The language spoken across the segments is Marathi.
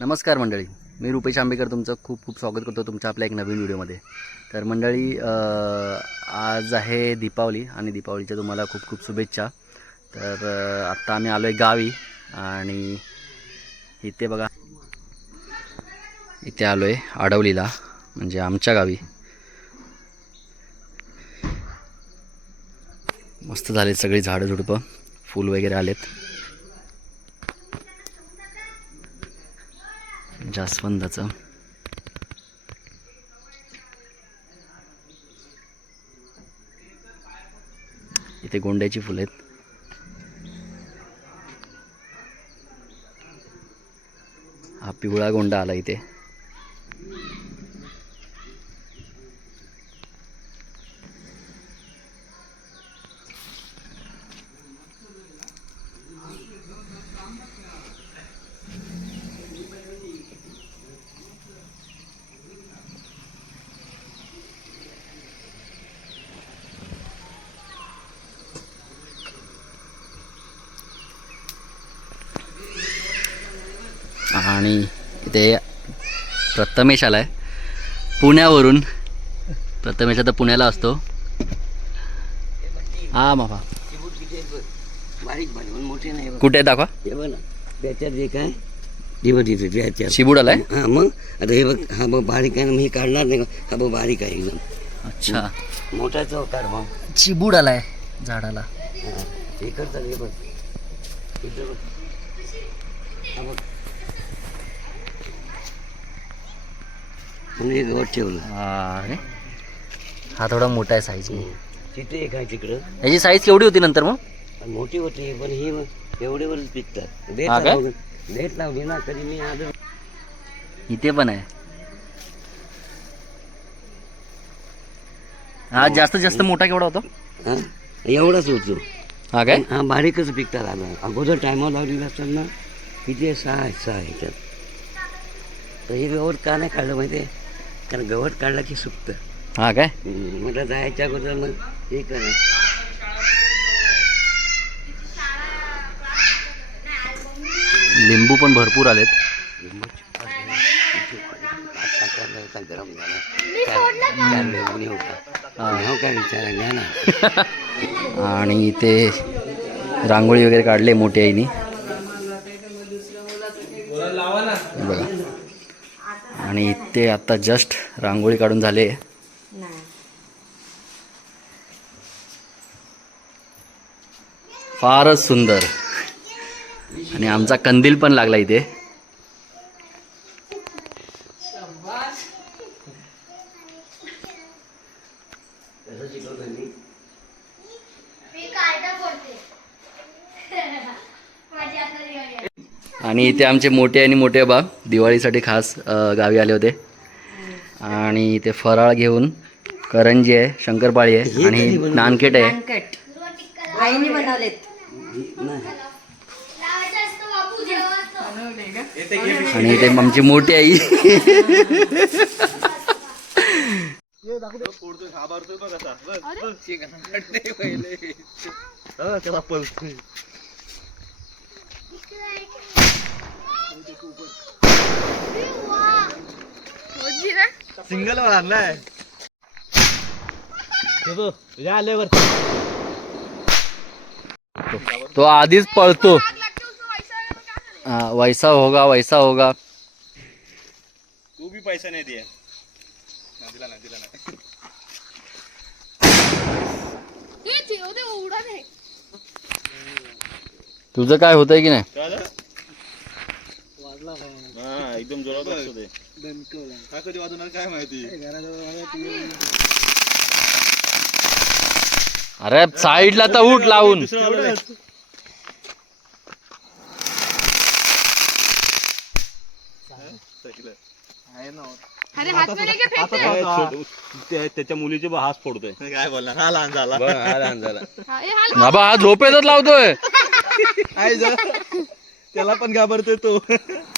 नमस्कार मंडळी. मी रुपेश आंबेकर तुमचं खूप खूप स्वागत करतो तुमच्या आपल्या एक नवीन व्हिडिओमध्ये. तर मंडळी आज आहे दीपावली आणि दीपावलीच्या तुम्हाला खूप खूप शुभेच्छा. तर आत्ता आम्ही आलो आहे गावी आणि इथे बघा इथे आलो आहे आडवलीला म्हणजे आमच्या गावी. मस्त झाले सगळी झाडं झुडपं फूल वगैरे आलेत. जास्वंदाचं. इथे गोंड्याची फुलं आहेत. हा पिवळा गोंडा आला इथे. आणि इथे प्रथमेश आलाय पुण्यावरून प्रथमेश आता पुण्याला असतो. हा बघ. कुठे आहे दाखवा. हे त्याच्यात जे काय तिथे शिबूड आलाय हा मग? आता हे बघ हा बघ बारीक आहे ना मी काढणार नाही हा बघ बारीक आहे एकदम. अच्छा. मोठा चौ काढ मग चिबूड आलाय झाडाला. हा, हे करतात हे बघ. इथं बघ. हा बघ. हे गवत ठेवलं. अरे. हा थोडा मोठा आहे साईज तिथे एक आहे तिकडं. याची साईज केवढी होती नंतर मग? मोठी होती पण ही एवढेवरच पिकतात. भेट हा काय? लावली ना तरी मी आज इथे पण आहे. हा जास्तीत जास्त मोठा केवढा होता? हा? एवढाच होतो. हा काय? हा बारीकच पिकतात आला अगोदर टायमावर लावलेला असतात ना किती आहे? सहा आहे सहा ह्याच्यात तर हे गवत का नाही काढलं माहिती आहे? कारण गवत काढला की सुकतं. हा काय? म्हटलं जायच्या अगोदर मग हे करा. लिंबू पण भरपूर आलेत. गरम झाला. हो. काय विचारा घ्या ना. आणि इथे रांगोळी वगैरे काढले मोठी आईनी. बघा. आणि इथे आता जस्ट रांगोळी काढून झाले. फारच सुंदर. आणि आमचा कंदील पण लागला इथे कसं शिकवतो मी मी कायदा बोलते माझी आता दिवाळी आहे. आणि इथे आमचे मोठे आणि मोठे बा दिवाळीसाठी खास गावी आले होते. आणि इथे फराळ घेऊन करंजी आहे शंकरपाळी आहे आणि नानकेट आहे. आईने बनवलेत. नाही लावायचं असतं बापू जेव्हा असतं. आणि इथे आमची मोठी आई. सिंगल वर आणलाय तो आधीच पळतो. हा, वैसा होगा वैसा होगा. तू भी पैसा नाही दिया. ना दिला ना दिला ना तुझं काय होतंय की नाही? हा एकदम जोरात वाजतो ते हा कधी वाजवणार काय माहिती? अरे साईडला तर उठ लावून. दुसरं वाजवलंय. काय छोटं- त्या- त्याच्या मुलीचे बा हात फोडतोय. काय बोलणार? हा लहान झाला. हा लहान झाला. बाबा हा झोपेतच लावतोय. त्याला पण घाबरतोय तो.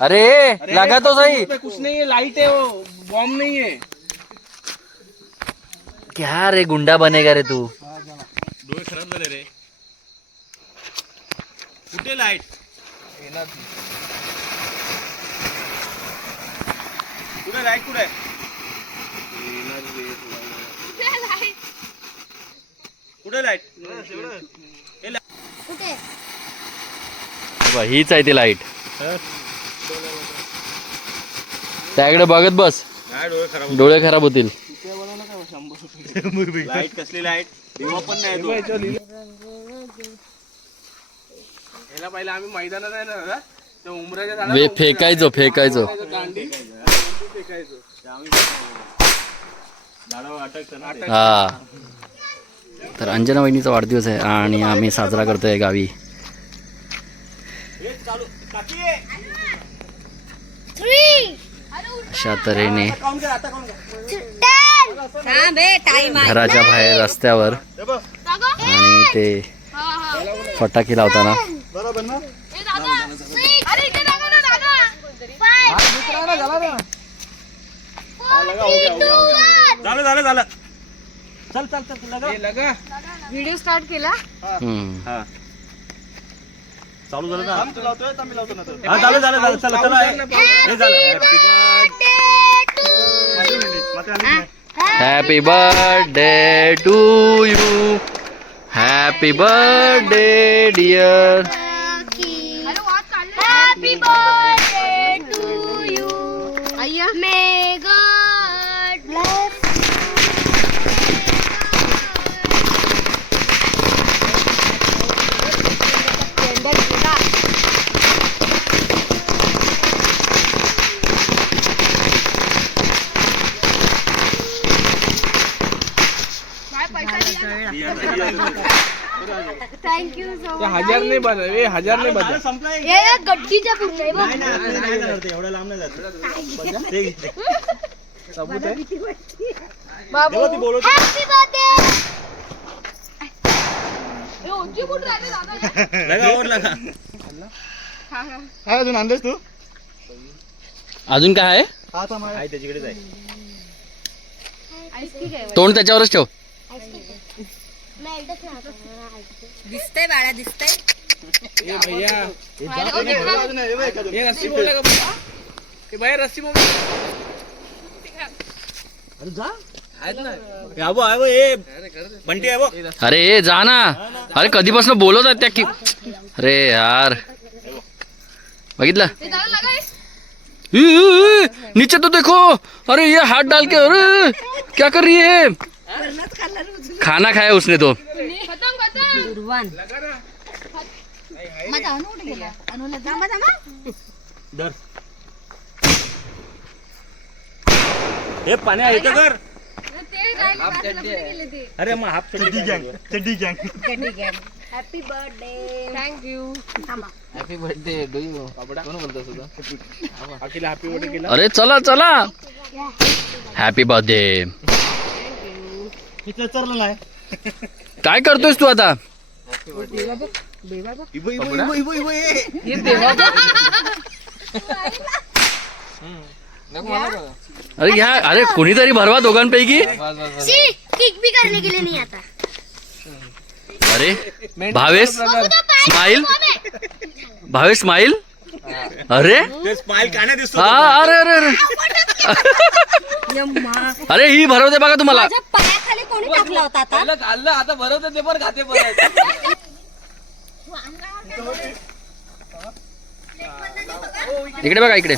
अरे लगा तो सही। कुछ नहीं है लाइट है वो बॉम्ब नहीं है। क्या रे गुंडा बनेगा रे तू? डोळे खराब झाले रे। कुठे लाईट कुठे लाईट कुठे कुठे लाइट कुठे? हीच आहे ती लाइट त्याकडे बघत बस. डोळे खराब डोळे खराब होतील. लाइट कसली लाइट दिवा पण नाही तो. याला पहिला आम्ही मैदानात आहे ना दादा? त्या उमराच्या झाडाला वे फेकायचो फेकायचो. दांडी फेकायचो. झाडावर अटकतं ना ते. हा. तर अंजना वहिनीचा वाढदिवस आहे आणि आम्ही साजरा करतोय गावी. अशा तऱ्हेने काउंट कर आता काउंट कर टेन थांब हे टाइम आहे घराच्या बाहेर रस्त्यावर. हे बघ आणि ते फटाके लावताना. झालं झालं झालं. चल चल चल लगा। हे लगा। व्हिडिओ स्टार्ट केला? हम्म. हा। चालू झालं ना? हा झालं झालं झालं चला चला हे हे झालं. Happy birthday to you happy birthday dear happy birthday thank you so ते हजार नाही हे हजार नाही बजा संपलाय हे या गड्डीच्या पुढे आहे बघ. नाही नाही नाही जाणार ते, एवढं लांब नाही जात. ते घे. सबूत आहे? तेव्हा ती बोलत होती. हॅपी बर्थडे लगा वर लगा काय अजून आणलंस तू? अजून काय आहे? आहे त्याच्याकडेच आहे. तोंड त्याच्यावरच ठेव. दिसतंय बाळा दिसतंय. ए भैया हे. रस्सी बोलला का बाबा? भैया रस्सी बोल आहेत ना. हे बंटी अरे ए, जा ना. अरे कधीपासून बोलत आहेत त्या की अरे यार. बघितलं? ई, ई, ई, नीचे तो देखो. अरे ये हाथ डाल के अरे क्या कर रही है? खाना खाया उसने तो। हे पाणी आहे इथं कर. अरे मग हाफ चड्डी गँग चड्डी गँग happy birthday thank you happy birthday you कोण बोलतो अरे चला चला. हॅपी बर्थडे इथलं चरलं नाही काय करतोयस तू आता? इबो इबो इबो इबो इबो ए. अरे घ्या अरे कोणीतरी भरवा दोघांपैकी. सी किक भी करने के लिए नहीं आता. अरे भावेश स्माइल भावेश स्माइल अरे? ते स्माइल काढण्या दिसतो हा अरे अरे अरे. अरे ही भरवते बघा तुम्हाला. टाकला होता आता पहिलं खाल्लं आता भरवते ते पण खाते परत इकडे बघा इकडे.